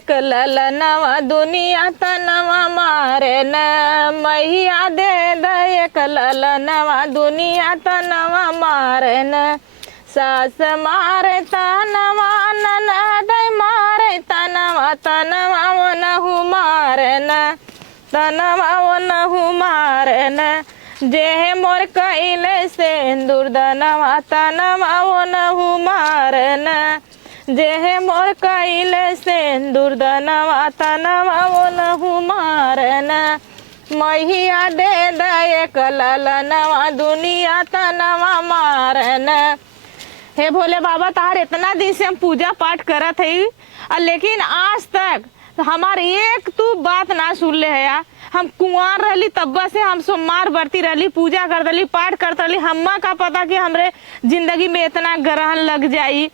एक ललनवा दुनिया तनवा मारे न मैया दे द एक ललनवा दुनिया तनवा मारे न सास मारे तनवा ननद मारे तनवा तनवा वो नहु मारे न तनवा वो नहु मारे न जे मोर कइले सिंदूर दनवा तनवा वो नहु मारे न जे मोर कइले सिंदूर दनवा तनवा वो नहु मारे न मैया दे द एक ललनवा दुनिया तनवा मारे न। हे भोले बाबा तार इतना दिन से हम पूजा पाठ करत है लेकिन आज तक हमार एक तू बात ना सुन ले है यार। हम कुंवार रहली तब से हम सोमवार बरती रहली पूजा कर रही पाठ करते रहली। हम्मा का पता कि हमरे जिंदगी में इतना ग्रहण लग जाई।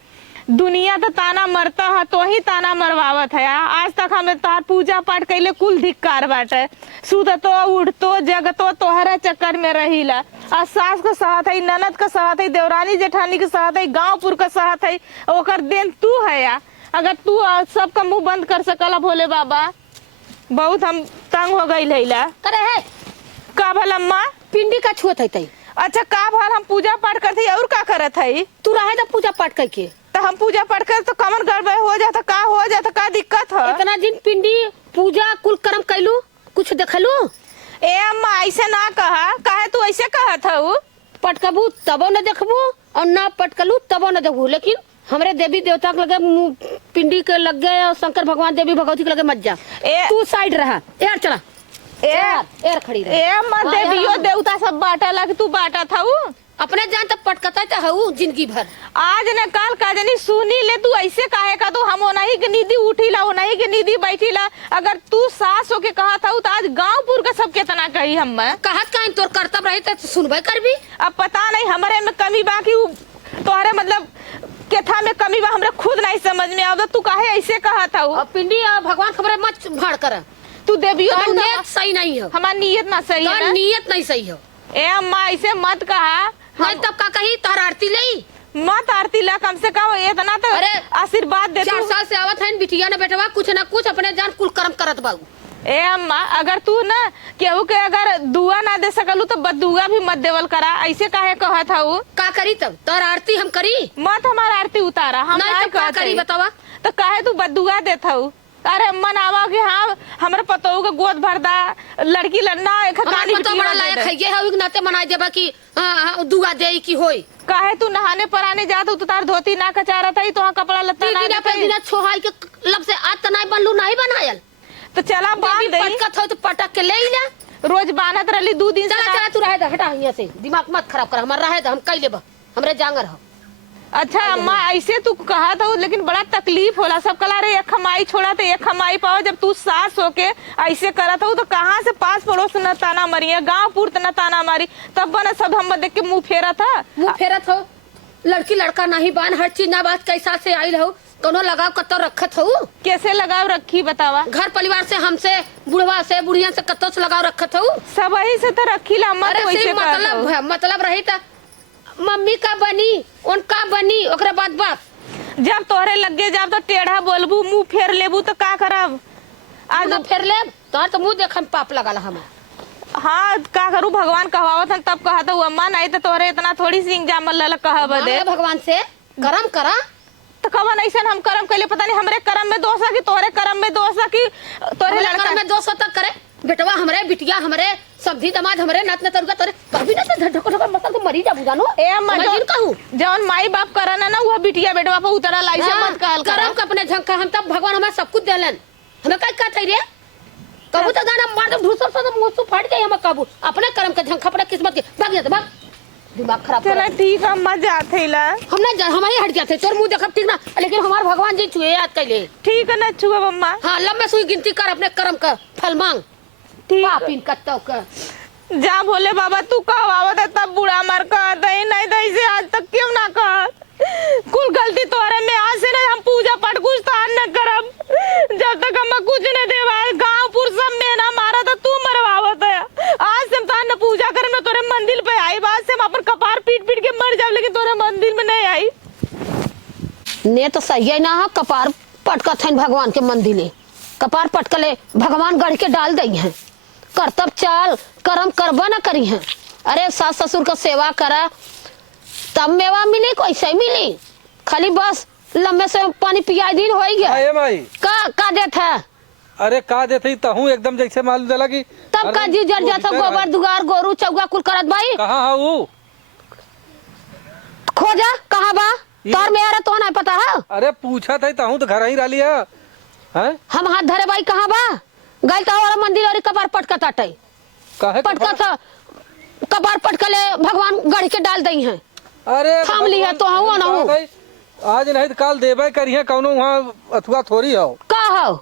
दुनिया तो ताना मरता है तो ही ताना मरवावत है यार। आज तक हमें तार पूजा पाठ कैले कुल धिक्कार बाटे। सुततो उठतो जगतो तोहरा चक्कर में रहीला। आज सास का साथ है ननद का साथ है देवरानी जेठानी के साथ है गांवपुर का साथ है ओकर दिन तू है यार। अगर तू सबका मुंह बंद कर सकला भोले बाबा बहुत हम तंग हो गई लैला। करे है का भल अम्मा पिंडी का छुअत है। अच्छा का भल हम पूजा पाठ करते और का करत है तू रहे तो पूजा पाठ करके तो हम पूजा पाठ कर तो कमन गड़बड़ हो जाता का हो जाता का दिक्कत है। इतना दिन पिंडी पूजा कुल कर्म कैलू कुछ देखलू। ए अम्मा ऐसे ना कहा काहे तू ऐसे कहत हऊ। पटकबू तबो न देखबू और ना पटकलू तबो न देखबू। लेकिन हमरे देवी देवता के लगे पिंडी के लग गए और शंकर भगवान देवी भगवती के लगे मत जा। तू साइड रहा यार चला यार खड़ी रह। ए अम्मा देवियो देवता सब बाटा लग तू बाटा था अपने जान तक पटकता चाहू जिंदगी भर। आज न काल का जनी सुनी ले तू ऐसे काहे का तू हम ओनाही के नीदी उठीला ओनाही के नीदी बैठीला। अगर तू सास होके कहा था तो आज गांवपुर का सब कितना कही हम कहत काहे तोर कर्तव्य रही तो सुनबे करबी। अब पता नहीं हमारे में कमी बा कि तोहरे मतलब केथा में कमी बा हमरे खुद नहीं समझ में आवत। तू काहे ऐसे कहा था अब पिंडी भगवान खबरे मत भाड़ कर। तू देवियो नियत सही नहीं है। हमारी नियत ना सही है। नियत नहीं सही है। ए अम्मा ऐसे मत कहा। नहीं तब का कही तार आरती ले मत आरती ला कम से कम इतना तो अरे आशीर्वाद दे। 4 साल से आवत है बिटिया ने बेटवा कुछ ना कुछ अपने जान कुल कर्म करत बाबू। ए अम्मा अगर तू ना केहू के अगर दुआ ना दे सकलू तो बदुआ भी मत देवल करा। ऐसे काहे कहत हऊ। का करी तब तार आरती हम करी मत हमार आरती उतारा हम नहीं का करी बतावा। तो काहे तू बदुआ देत हऊ। अरे मनावा कि हाँ हमारे पतोहू के गोद भर दा लड़की लड़ना हमारे पतो बड़ा लायक है ये है नाते मनाई देबा कि दुआ दे की होई। काहे तू नहाने पराने जात तो तार धोती ना कचारा था तो कपड़ा लत्ता ना बिना छोहाई के लब से आज त नहीं बनलू नहीं बनायल तो चला बांध दे। पटकत हो तो पटक के ले ले रोज बांधत रहली 2 दिन से। चला तू रहे हटा यहाँ से दिमाग मत खराब कर। हमारा रहे हम कई लेबा हमरे जांगर हो। अच्छा अम्मा ऐसे तू कहा था लेकिन बड़ा तकलीफ होला। सब कला रे एक कमाई छोड़ा तो एक कमाई पाओ। जब तू सास होके ऐसे करा था तो कहाँ से पास पड़ोस न ताना मरी है गाँव पुर न ताना मारी तब बना सब हम देख के मुँह फेरा था। मुँह फेरत हो लड़की लड़का नहीं बान हर चीज ना बात कैसा से आई रहो कोनो लगाव कतो रखत हो। कैसे लगाव रखी बतावा। घर परिवार से हमसे बुढ़वा से बुढ़िया से कतो से लगाव रखत हो। सब वही से तो रखी ला। मतलब रही था मम्मी का बनी उनका बनी ओकरे बाद बाप जब तोहरे लगे जब तो टेढ़ा बोलबू मुंह फेर लेबू तो का करब। आज फेर ले तोहर तो मुंह देख पाप लगाला हम। हाँ का करूँ भगवान कहवावत हन तब कहा था अम्मा नहीं तो तोहरे इतना थोड़ी सिंह जामल लल कहब दे भगवान से कर्म करा तो कवन ऐसा हम कर्म कैले पता नहीं हमरे कर्म में दोष है कि तोहरे कर्म में दोष है कि तोहरे लड़का में दोष तक करे। बेटवा हमरे बिटिया हमरे सब्जी दमाद हमरे नात न तरुगा तोरे कभी ना धक्का धक्का मतलब तो मरी जा बुझानो। ए अम्मा कहूं जौन माई बाप करन ना वो बिटिया बेटवा पे उतरा लाई से मत कहल करम के अपने झंका हम तब भगवान हमें सब कुछ देलन हमें काय कहत रे कबू तो गाना मार दे ढूसर से मुंह से फाड़ गई हम कबू अपने कर्म के झंका अपने किस्मत के भाग जा भाग दिमाग खराब कर। चला ठीक है अम्मा जाते ला हम ना हमारे हट जाते तोर मुंह देखब ठीक ना लेकिन हमार भगवान जी छुए याद कैले ठीक है ना छुआ अम्मा। हां लंबे सुई गिनती कर अपने कर्म का फल मांग पापिन कत्तो का जा भोले बाबा तू कहवावत है तब बुरा मार कहत है नहीं तो ऐसे आज तक क्यों ना कहत। कुल गलती तोरे में आज से ना हम पूजा पाठ कुछ तान न करब जब तक हम कुछ न देवा गांव पुर सब में ना मारा तो तू मरवावत है। आज से हम तान न पूजा करम ना तोरे मंदिर पे आई बाद से हम अपन कपार पीट पीट के मर जाब लेकिन तोरे मंदिर में नहीं आई। ने तो सही है ना कपार पटकत है भगवान के मंदिर कपार पटकले भगवान गढ़ के डाल दई हैं करतब चाल कर्म करबा ना करी हैं। अरे सास ससुर का सेवा करा तब मेवा मिली कैसे मिली खाली बस लम्बे से पानी पिया दिन हो गया। अरे माई का देत है अरे का देते तहू एकदम जैसे मालूम चला कि तब का जी जर जाता गोबर दुगार गोरू चौगा कुल करत भाई कहाँ है वो खोजा कहाँ बा तोर मेरा तो ना पता है। अरे पूछा था तहू तो घर ही रही है हम हाथ धरे भाई कहाँ बा गल तो और मंदिर और कपार पटका टाटे काहे पटका था कपार पटकले भगवान गढ़ के डाल दई हैं। अरे थाम लिया तो हूँ ना हूँ आज नहीं तो काल देवे करिए कौनो वहाँ अथवा थोड़ी हो का हो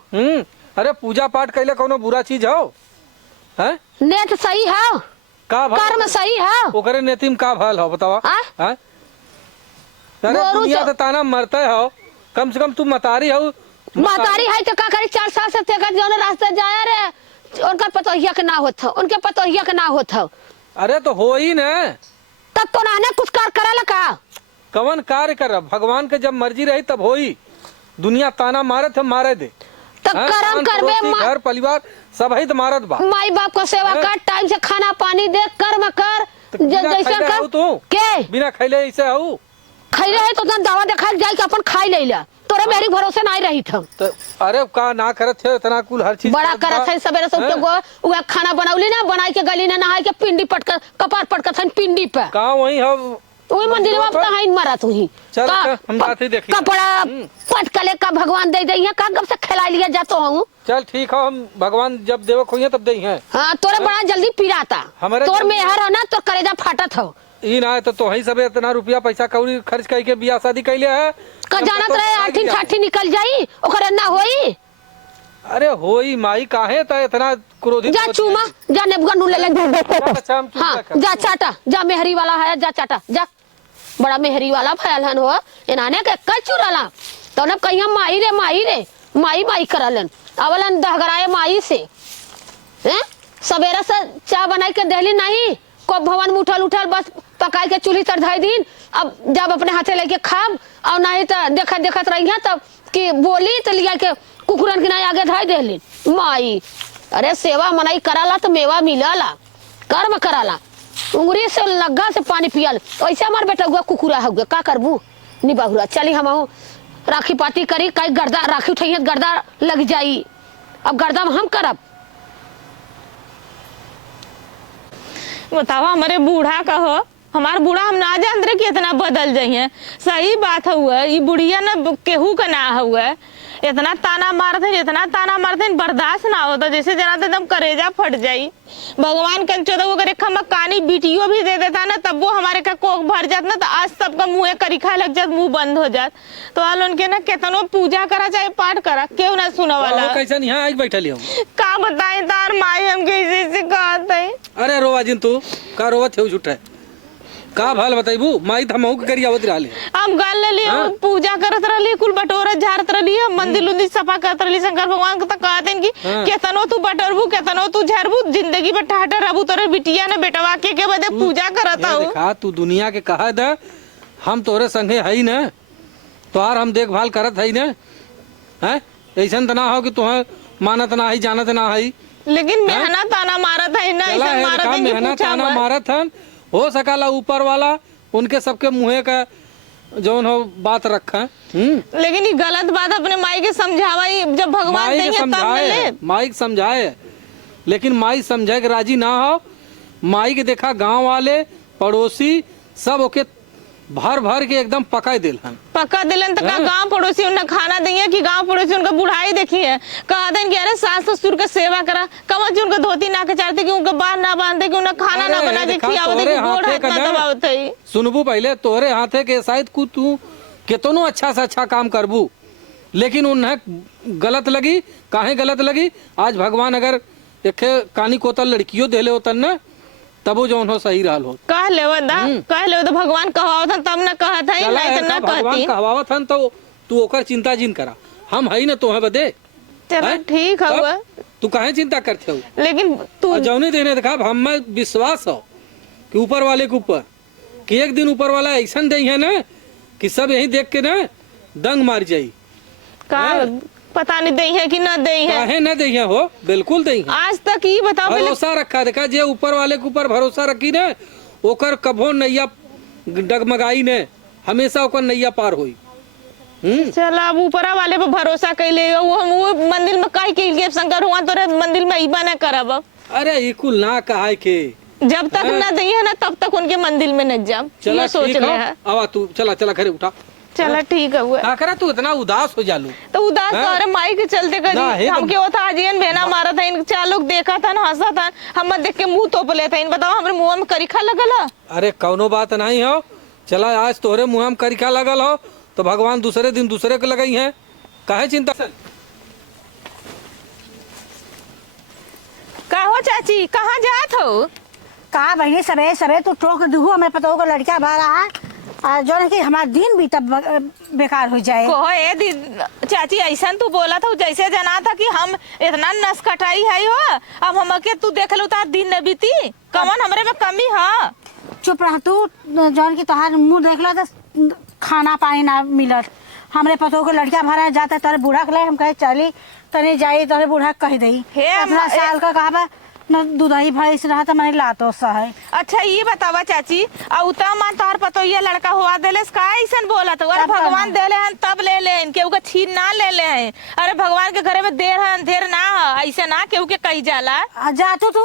अरे पूजा पाठ कैले कौनो बुरा चीज हो हैं नेत सही है का कर्म सही है ओकरे नेति में का भल हो बतावा हैं अरे गोरू दुनिया से ताना मरते हो कम से कम तू मतारी हो महतारी है तो का करी 4 साल से तेकर जौन रास्ते जाया रे उनका पतोहिया के ना होत हो उनके पतोहिया के ना होत हो। अरे तो हो ही न तब तो ना कुछ कार करल का कवन कार्य कर भगवान के जब मर्जी रही तब हो ही दुनिया ताना मारे थे मारे दे तब कर्म करबे घर परिवार सब ही तो मारत बा माई बाप का सेवा कर टाइम से खाना पानी दे कर्म कर जैसे कर तू के बिना खैले ऐसे हो खैले है तो दवा देखा जाए अपन खाई ले ला तोरे मेरी भरोसे नहीं रही था तो अरे का ना करत थे इतना कुल हर चीज बड़ा करत है सवेरे से उठ के वो खाना बनौली ना बनाई के गली ना नहाई के पिंडी पटकर कपार पटकर थन पिंडी पे का वही हो वही मंदिर में अपना हाइन मारा तू ही चल हम जाते देखिए कपड़ा पटकले का भगवान दे दई है का कब से खिला लिया जातो हूं चल ठीक है हम भगवान जब देवक होइए तब दई हैं। हां तोरे बड़ा जल्दी पिराता तोर में हर हो ना तो कलेजा फाटत हो ई ना तो ही सब इतना रुपया पैसा कौड़ी खर्च करके बियाह शादी कैले है का जानत रहे आठी ठाठी निकल जाई ओकरे ना होई। अरे होई माई काहे त इतना क्रोधित जा चूमा जा नेबगा नु ले ले हां जा चाटा जा मेहरी वाला है जा चाटा जा बड़ा मेहरी वाला फैलन हो इनाने के कल चुराला तो न कहिया माई रे माई करलन अवलन दहगराए माई से हैं सवेरा से चाय बनाई के देली नहीं को भवन में उठल बस पकाई के चूल्ही तर धाई दिन अब जब अपने हाथे लेके खाब और नहीं तो देखत रही है तब कि बोली तो लिया के कुकुरन के नहीं आगे धाई देली माई। अरे सेवा मनाई कराला तो मेवा मिलाला कर्म कराला उंगली से लग्गा से पानी पियल ऐसे हमार बेटा हुआ कुकुरा हुआ का करबू निबाहुरा चली हम राखी पाती करी कई गर्दा राखी उठाइए गर्दा लग जाई अब गर्दा हम करब बतावा हमारे बूढ़ा का हो हमार बूढ़ा हम ना जानते रहे कि इतना बदल जाइए सही बात हुआ ये बुढ़िया ना केहू का ना हुआ इतना ताना मारते बर्दाश्त ना होता जैसे जना तो एकदम करेजा फट जाई भगवान कन चौदह वो रेखा मकानी बीटियों भी दे देता ना तब वो हमारे का कोख भर जात ना तो आज सबका मुँह करीखा लग जात मुंह बंद हो जात तो आल उनके ना केतनो पूजा करा चाहे पाठ करा क्यों ना सुना वाला कैसा नहीं आज बैठल हो का बताए तार माई हम कैसे कहत है। अरे रोवा जिन तू का रोवा थे झूठा का भाल बताइबू माई हमहू के करी आवत रहले हम गाल ले लिए पूजा करत रहली कुल बटोरा झाड़त रहली मंदिर उंदिर सफा करत रहली शंकर भगवान के त कहते हैं कि केतनो तू बटोरबू केतनो तू झाड़बू जिंदगी में ठाठा रहबू तोरे बिटिया ने बेटवा के बदे पूजा करत हूं देखा तू दुनिया के कहा द हम तोरे संगे हई न तोहार हम देखभाल करत हई न हैं ऐसन त ना हो कि तुह मानत ना हई जानत ना हई लेकिन मेहनत आना मारत है ना ऐसा मारत है मेहनत आना मारत हन हो सकाला ऊपर वाला उनके सबके मुँह का जौन हो बात रखा लेकिन ये गलत बात अपने माई के समझावा जब भगवान देंगे तब मिले माई समझाए लेकिन माई समझे के राजी ना हो माई के देखा गांव वाले पड़ोसी सब ओके भर के एकदम पका दिलन तो का गांव पड़ोसी उन्हें खाना देंगे कि गांव पड़ोसी उनका बुढ़ाई देखी है कहते हैं कि अरे सास ससुर का सेवा करा कम उनका धोती ना के चाहते कि उनका बाल ना बांधते कि उन्हें खाना ना बना के खियावते कि गोड़ हाथ ना दबावते ही सुनबू पहले तोहरे हाथे के शायद को तू कितनो अच्छा से अच्छा काम करबू लेकिन उन्हें गलत लगी काहे गलत लगी आज भगवान अगर एक कानी कोतल लड़कियों देले होतन न तबो जो उन्हों सही रहल हो कह ले तो भगवान कहवावत हन तब न कहत है नहीं तो न कहती भगवान कहवावत हन तो तू ओकर चिंता जिन करा हम हई न तोहे बदे चलो ठीक है तू काहे चिंता करते हो लेकिन तू जौनी देने देखा हम में विश्वास हो कि ऊपर वाले के ऊपर कि एक दिन ऊपर वाला ऐसा दे है ना कि सब यही देख के ना दंग मार जाई का पता नहीं दई है कि न दई है। काहे न दई है हो, बिल्कुल दई है। आज तक ये बताओ पहले। भरोसा रखा, देखा जे ऊपर वाले के ऊपर भरोसा रखी ने ओकर कभो नैया डगमगाई ने, हमेशा ओकर नैया पार हुई। चल अब ऊपरा वाले पे भरोसा कैले वो मंदिर में कह के शंकर हुआ तोरे मंदिर में इबा न करब। अरे ई कुल ना कहा के जब तक न दई है ना तब तक उनके मंदिर में न जाब, ये सोच ले है। आवा तू, चला चला घरे उठा। चला ठीक है वो का करा तू इतना उदास हो जालू? तो उदास तो अरे माई के चलते करी हमके होता आजीन बहना मारा था, इन चार लोग देखा था ना हंसा था, हम देख के मुंह तोप लेता। इन बताओ हमरे मुंह में करीखा लगल है? अरे कौनो बात नहीं हो, चला आज तोहरे मुँह में करीखा लगल हो तो भगवान दूसरे दिन दूसरे के लगई है, काहे चिंता? का हो चाची, कहाँ जात हो? कहा बहनी सबे सबे तू टोक दुहू हमें पता होगा लड़का भा रहा है जो है कि हमारा दिन भी तब बेकार हो जाए। कहो ए चाची ऐसा तू बोला था जैसे जना था कि हम इतना नस कटाई है हो, अब हमके तू देख लो तार दिन न बीती, कौन हमरे में कमी है? चुप रह तू, जौन की तोहार मुंह देख लो तो खाना पानी ना मिलत। हमरे पतो को लड़का भरा जाता तारे बूढ़ा के हम कहे चली तने जाई तारे बूढ़ा कह दई इतना साल का कहा न दूधाई भैंस रहा तो मैंने लातो सा है। अच्छा ये बतावा चाची, उता मान तोहर पतो ये लड़का हुआ देले का ऐसा बोला तो? अरे भगवान देले हैं तब ले ले, केहू का छीन ना ले ले हैं। अरे भगवान के घरे में देर है अंधेर ना है, ऐसे ना केहू के कही जाला। जातू तू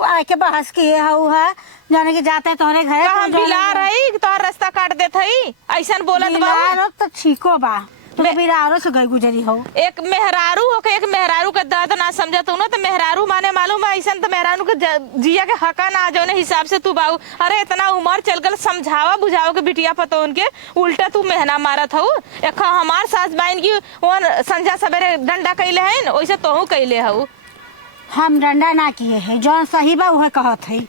आके बहस किए हऊ है जाने के जाते तोहरे घर हम बिला रही तोहर रास्ता काट देत हई, ऐसा बोलत बा तो ठीको बा तू बिरारो से गई गुजरी हो। एक मेहरारू हो के एक मेहरारू का दर्द ना समझत हो ना, तो मेहरारू माने मालूम है ऐसा तो मेहरारू के जिया के हका ना जो हिसाब से तू बाऊ। अरे इतना उम्र चल गल समझावा बुझावा के बिटिया पतो उनके उल्टा तू मेहना मारत हो। एक हमार सास बहन की वो संझा सवेरे डंडा कैले है वैसे तोहू कैले हो। हम डंडा ना किए है, जौन सही बा वह कहत है।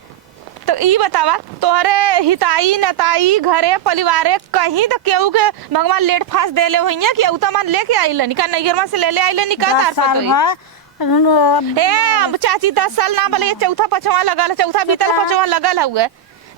तो ई बतावा तोहरे हिताई नताई घरे परिवारे कहीं तो केहू के भगवान लेट फास देले होइया कि उता मान लेके आइल निका नैहरमा से ले ले निका तार पतोई ए चाची 10 साल ना बोले चौथा पछवा लगल, चौथा भीतर पछवा लगल हुए।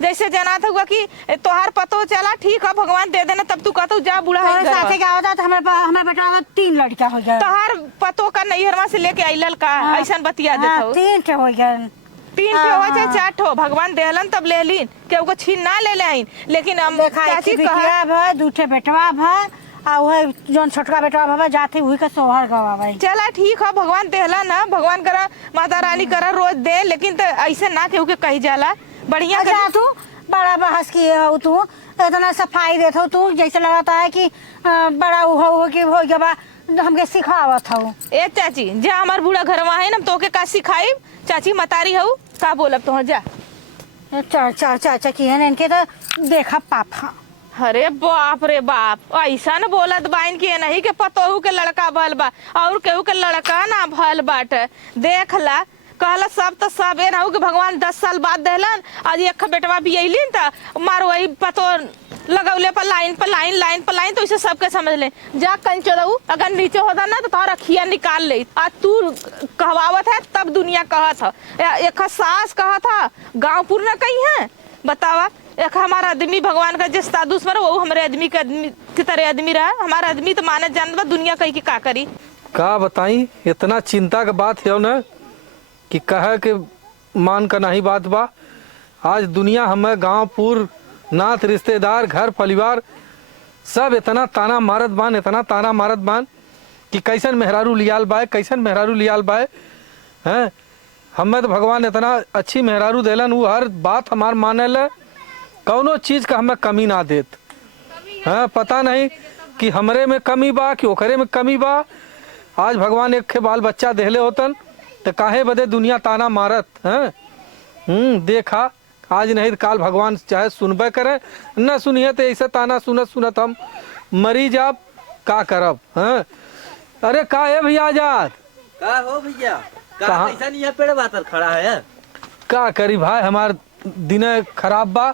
जैसे जनात हुआ कि तोहार पतो चला ठीक है भगवान दे देना तब तू कहतो जा बूढ़ा है साथे क्या होता तो हमारे बेटा का 3 लड़का हो गया। तोहार पतो का नैहरमा से लेके आइल का ऐसा बतिया देत 3 के हो गए, 3 पे हो चाहे 4 ठो भगवान देहलन तब ले लीन, केहू को छीन ना ले लेन। लेकिन हम चाची बिटिया भ दूठे बेटवा भ आ वह जोन छोटका बेटवा भवा जाते हुई का सोहर गवावे। चला ठीक है भगवान देहला ना, भगवान करा माता रानी करा रोज दे, लेकिन तो ऐसे ना केहू के कही जाला बढ़िया जा तू बड़ा बहस किए हो तू, इतना सफाई देते हो तू जैसे लगाता है कि बड़ा हो कि हो गया हमके सिखावत हो। ए चाची जा हमार बूढ़ा घरवा है ना तोके का सिखाई, चाची मतारी हो का बोलब तो जा चाचा की है इनके तो देखा पापा। अरे बाप रे बाप, ऐसा न बोलत बाइन के नहीं के पतोहू के लड़का भल बा और केहू के लड़का ना भल बाटे। देख ला कहला सब तो सब ए रहू कि भगवान 10 साल बाद देलन, आज एक बेटवा भी अइलिन त मार वही पतो लगौले पर लाइन पर लाइन लाइन पर लाइन, तो इसे सबके समझ ले जा कहीं चलऊ अगर नीचे होता ना तो तोहरा खिया निकाल ले। आज तू कहवावत है तब दुनिया कहत है, एक सास कहत है गाँव पूर न कही है। बतावा एक हमारा आदमी भगवान का जिस दुश्मन वो हमारे आदमी की तरह आदमी रहा, हमारा आदमी तो मानत जानत दुनिया कही की का करी। का बताई इतना चिंता का बात है ना कि कहे के मान का नहीं बात बा। आज दुनिया हमें गांव पूर नात रिश्तेदार घर परिवार सब इतना ताना मारत बान, इतना ताना मारत बान कि कैसन मेहरारू लियाल बाय, कैसन मेहरारू लियाल बाय हैं। हमें तो भगवान इतना अच्छी मेहरारू देलन, वो हर बात हमार माने ले, कौनो चीज का हमें कमी ना देत हैं। पता नहीं कि हमरे में कमी बा कि ओकरे में कमी बा। आज भगवान एक के बाल बच्चा देहले होतन तो काहे बदे दुनिया ताना मारत हैं। देखा आज नहीं काल भगवान चाहे सुनबे करे न सुनिए तो ऐसे ताना सुनत सुनत हम मरी जाब, का करब हैं। अरे का है भैया आजाद? का हो भैया का ऐसा नहीं पेड़ बातर खड़ा है? का करी भाई हमार दिन खराब बा,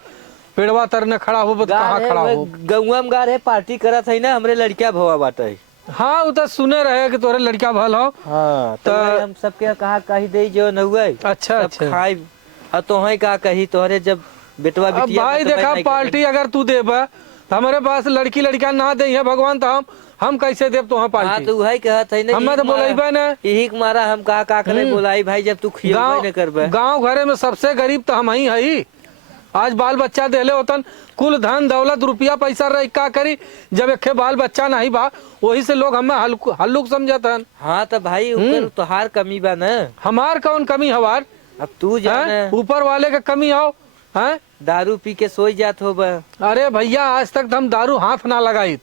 पेड़वा तर न खड़ा हो कहाँ खड़ा हो। गौवा में गारे पार्टी करत है ना, हमरे लड़किया भवा बाटे। हाँ वो तो सुने रहे कि तोरे लड़का भल हो। हाँ तो हम सबके कहा कही दे जो न हुए। अच्छा अच्छा खाई और तोहे का कही तोहरे जब बेटवा अब भाई देखा पार्टी अगर तू देबा हमारे पास लड़की लड़का ना दे है भगवान तो हम हम कैसे देव तो हाँ पार्टी तो वही कहत है ना, हमें तो बोलाइबे ना। यही के मारा हम का करे बोलाई भाई, जब तू खियबे न करबे। गांव घरे में सबसे गरीब तो हम ही है। आज बाल बच्चा देले होतन, कुल धन दौलत रुपया पैसा रह का करी, जब एक बाल बच्चा नहीं बा वही से लोग हमें हल्लुक समझतन। हाँ तो भाई ऊपर तोहार कमी बा न, हमार कौन कमी हवार? अब तू जाने ऊपर वाले के कमी हो हैं? दारू पी के सोई जात हो बा। अरे भैया आज तक हम दारू हाथ ना लगाई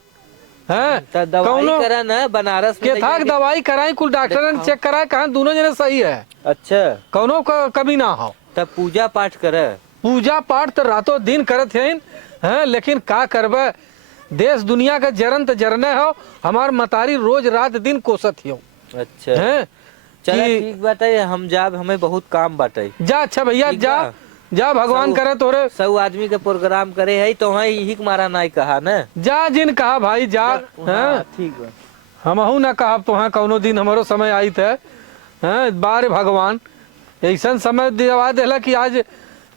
हैं। तो दवाई करा न बनारस में के था दवाई कराई, कुल डॉक्टर ने चेक कराए, कहा दोनों जने सही है। अच्छा कौनो कमी ना हो। तब पूजा पाठ करे। पूजा पाठ तो रातों दिन करत हैं, लेकिन का करबे, देश दुनिया का जरन तो जरने हो। हमार मतारी रोज रात दिन कोसत हो। अच्छा हैं चल ठीक बाटे, हम जाब, हमें बहुत काम बाटे। जा अच्छा भैया जा जा, भगवान करे तोरे 100 आदमी के प्रोग्राम करे है तो वही यही के मारा नहीं कहा न। जा, जिन कहा भाई जा। हैं ठीक बा, हमहू ना कहा तो हाँ कौनो दिन हमारो समय आई थे। हैं बारे भगवान ऐसा समय दिवा देला कि आज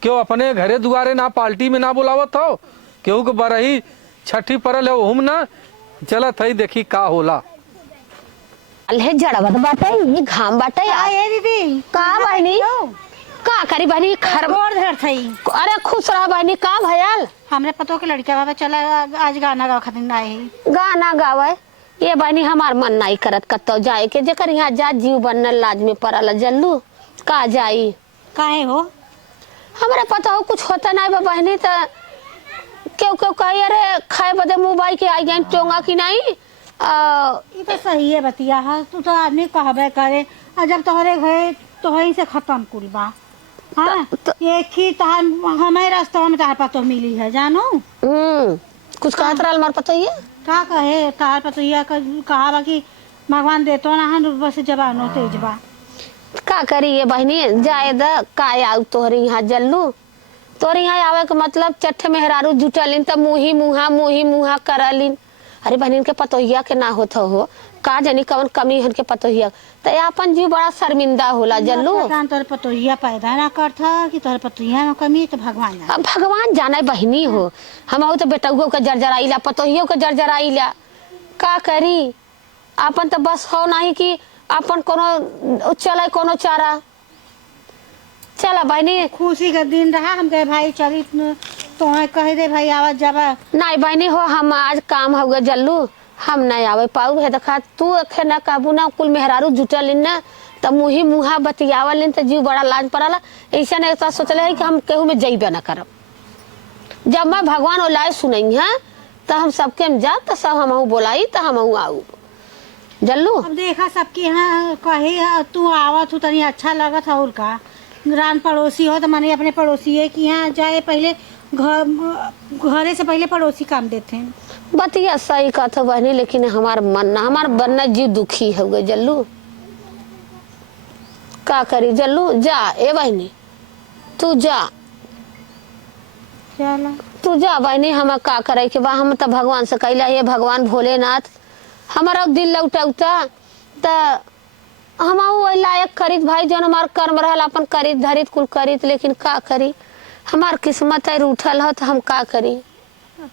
क्यों अपने घरे दुआरे ना पार्टी में ना बुलावत हो, केहू के बरही छठी परल है ओहुम ना चलत है, देखी का होला। अल्हे जड़वत बाटे, ये घाम बाटे यार। ये दीदी का बहनी का करी बहनी खर गोर धर थई। अरे खुश रहा बहनी, का भयल? हमरे पतो के लड़का बाबा चला आज गाना गावे खातिर आए है। गाना गावे ये बहनी हमार मन नहीं करत कतो जाए के, जेकर यहाँ जा जीव बनल लाज में पड़ल जल्लू का जाई। काहे हो? हमारे पता हो कुछ होता नहीं बा बहनी, तो क्यों क्यों कही अरे खाए बदे मुँह बाई के आई गए चोंगा की नहीं। ये तो सही है बतिया है, तू तो आदमी कहबे करे, और जब तोहरे घरे तोहरी से खत्म कुल बा। हाँ एक ही तहार हमारे रास्ता में तहार पतो मिली है जानो। कुछ कहत रहल मार पता ये का कहे तहार पतो ये कहा बा कि भगवान देतो ना हन बस जबानो तेज बा। का करी ये बहनी जाए द का आऊ तोहरी यहाँ जल्लू, तोहरी यहाँ आवे के मतलब चट्ठे मेहरारू जुटलिन त मुही मुहा करलिन। अरे बहनी के पतोहिया के ना होत हो का जानी कवन कमी हन के पतोहिया, तो अपन जीव बड़ा शर्मिंदा होला जल्लू। तोहर पतोहिया पैदा ना करता कि तोहर पतोहिया में कमी, तो भगवान जाने। अब भगवान जाने बहनी हो, हम तो बेटुओ के जर्जराइला पतोहियो के जर्जराइला, का करी अपन तो बस हो नहीं कि अपन कोनो चले कोनो चारा। चला बहनी खुशी का दिन रहा, हम कहे भाई चली तो कह दे भाई आवाज जावा। नहीं बहनी हो, हम आज काम हो गए जल्लू, हम नहीं आवे पाऊ है। देखा तू अखे न काबू ना कुल मेहरारू जुटल न तो मुही मुहा बतियावल तो जीव बड़ा लाज पड़ला। ऐसा नहीं तो सोचले है कि हम केहू में जइबे न करब। जब मैं भगवान ओलाए सुनई है तो हम सबके में जा, तो सब हम बोलाई तो हम आऊ जल्लू। अब देखा सबकी यहाँ कहे तू आवत हो तनी अच्छा लगत है, और का ग्रान पड़ोसी हो तो माने अपने पड़ोसी की यहाँ जाए, पहले घरे से पहले पड़ोसी काम देते हैं। बतिया सही कहत हो बहनी, लेकिन हमार मन हमार बनना जीव दुखी हो गए जल्लू। का करी जल्लू, जा ए बहनी तू जा, चला तू जा बहनी। हम का करे के बा, हम तो भगवान से कहला हे भगवान भोलेनाथ हमारा दिल लौटौता तो हम लायक करीत भाई, जन हमार कर्म रहल अपन करीत धरित कुल करीत, लेकिन का करी हमार किस्मत है रूठल हो तो हम का करी।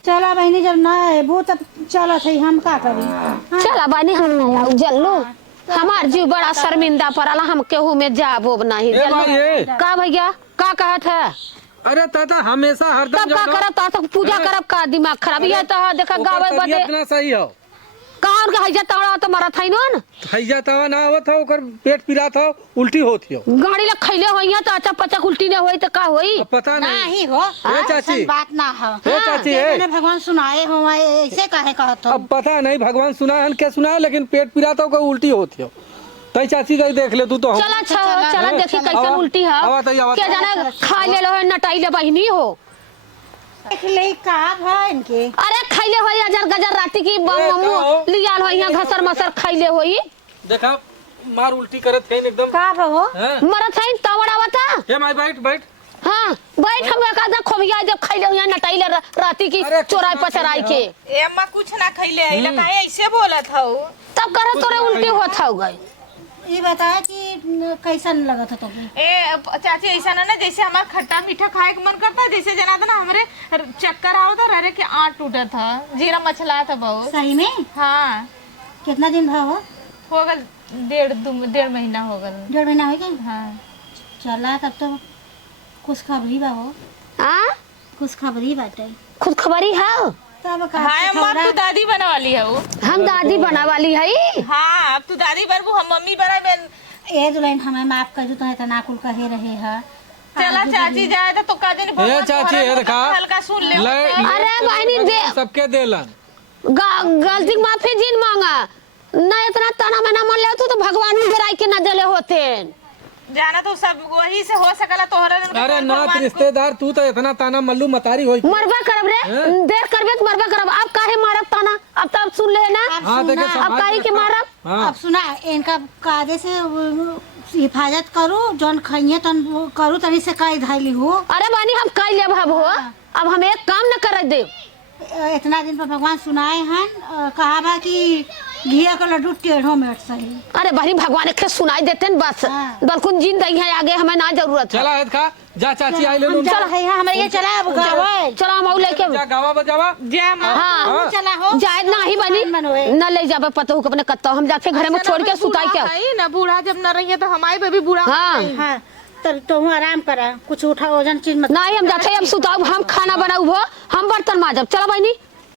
चला बहनी जब ना अबू तब चला थे, हम का करी। चला बहनी हम नहीं आऊ जल्लू, हमार जीव बड़ा शर्मिंदा पड़ला, हम केहू में जाबो नहीं जल्लू। का भैया का कहत है? अरे ताता हमेशा हरदम तब का करत ता तक पूजा करब का दिमाग खराब है तो देखा गावे बदे इतना सही हो कौन के हइजा तवड़ा तो मरत है न हइजा तवा ना आवत हो, ओकर पेट पीरा था, उल्टी होती हो। गाड़ी ले खइले होइया तो अच्छा पचा उल्टी न होई तो का होई? अब पता नहीं नहीं हो चाची, ऐसन बात ना हो। ए चाची है मैंने भगवान सुनाए हो ऐसे काहे कहत हो? अब पता नहीं भगवान सुना है क्या सुना है, लेकिन पेट पीरा था, ओकर उल्टी होती हो। तई चाची का देख ले तू तो। चला चला देखी कैसे उल्टी है, क्या जाने खा ले लो नटाई ले बहिनी हो। देख ले का है इनके। अरे खइले होई अजर गजर राती की मम्मू लियाल होई यहां घसर मसर खइले होई। देखा मार उल्टी करत है एकदम का हो मरत है तवड़ावता। हे माय बैठ हां बैठ, हम का खोबिया जब खइले होई नटाई ले राती की चोराई पचराई के। ए अम्मा कुछ ना खइले है, इला काहे ऐसे बोलत हऊ? तब करे तोरे उल्टी होत हो गई। ये बताया कि कैसन लगत है तुम्हें? ए चाची ऐसा ना जैसे हमारा खट्टा मीठा खाए के मन करता, जैसे जना था ना हमरे चक्कर आवत था, ररे के आंट टूटा था, जीरा मछला था बहुत। सही में? हाँ कितना दिन भा हो गल 1.5 महीना हो गल। 1.5 महीना हो गया। हाँ चला तब तो कुछ खबरी बा हो, हाँ कुछ खबरी बाटे खुद खबरी है तब का हाँ अम्मा अब तू दादी बना वाली है वो। हम दादी बना वाली है। हाँ अब तू दादी बनबू हम मम्मी बना बन। ए दुल्हन हमें माफ कर दू तो इतना कुल कहे रहे है। चला चाची जाए तो का दिन ए चाची ये देखा हल्का सुन ले। अरे बहनी दे सबके देलन गलती माफी जिन मांगा ना इतना ताना मना मन ले तो भगवान भी डराई के न जले होते जाना तो सब वही से हो सकला तोहरा। अरे नात रिश्तेदार तू तो इतना ताना मल्लू मतारी होई मरबा करब रे देर करबे तो मरबा करब। अब काहे मारब ताना अब तब सुन ले ना हाँ देखे अब काहे के मारब। हाँ अब सुना इनका कायदे से हिफाजत करू जौन खाइए तन करू तनी से काई धाइली हो। अरे बानी हम कह लेब हब हो अब हम एक काम न कर दे। इतना दिन पर भगवान सुनाए हैं कहा बा कि घिया का लड्डू टेढ़ो मेट सही। अरे बहनी भगवान के सुनाई देते न बस हाँ। दलकुन जिन दई है आगे हमें ना जरूरत है। चला है खा जा चाची आई ले लो चल है हमारे ये चला अब गावे चलो हम लेके जा गावा बजावा जय माँ। हाँ चला हो जायद ना ही बनी न ले जाबे पतो के अपने कत्ता हम जाके घर में छोड़ के सुताई के ना बूढ़ा जब न रही है तो हमारे पे भी बूढ़ा। हाँ हाँ तो आराम करा कुछ उठा वजन चीज मत नहीं हम जाते अब सुताऊ हम खाना बनाऊ हो हम बर्तन माजब। चलो बहनी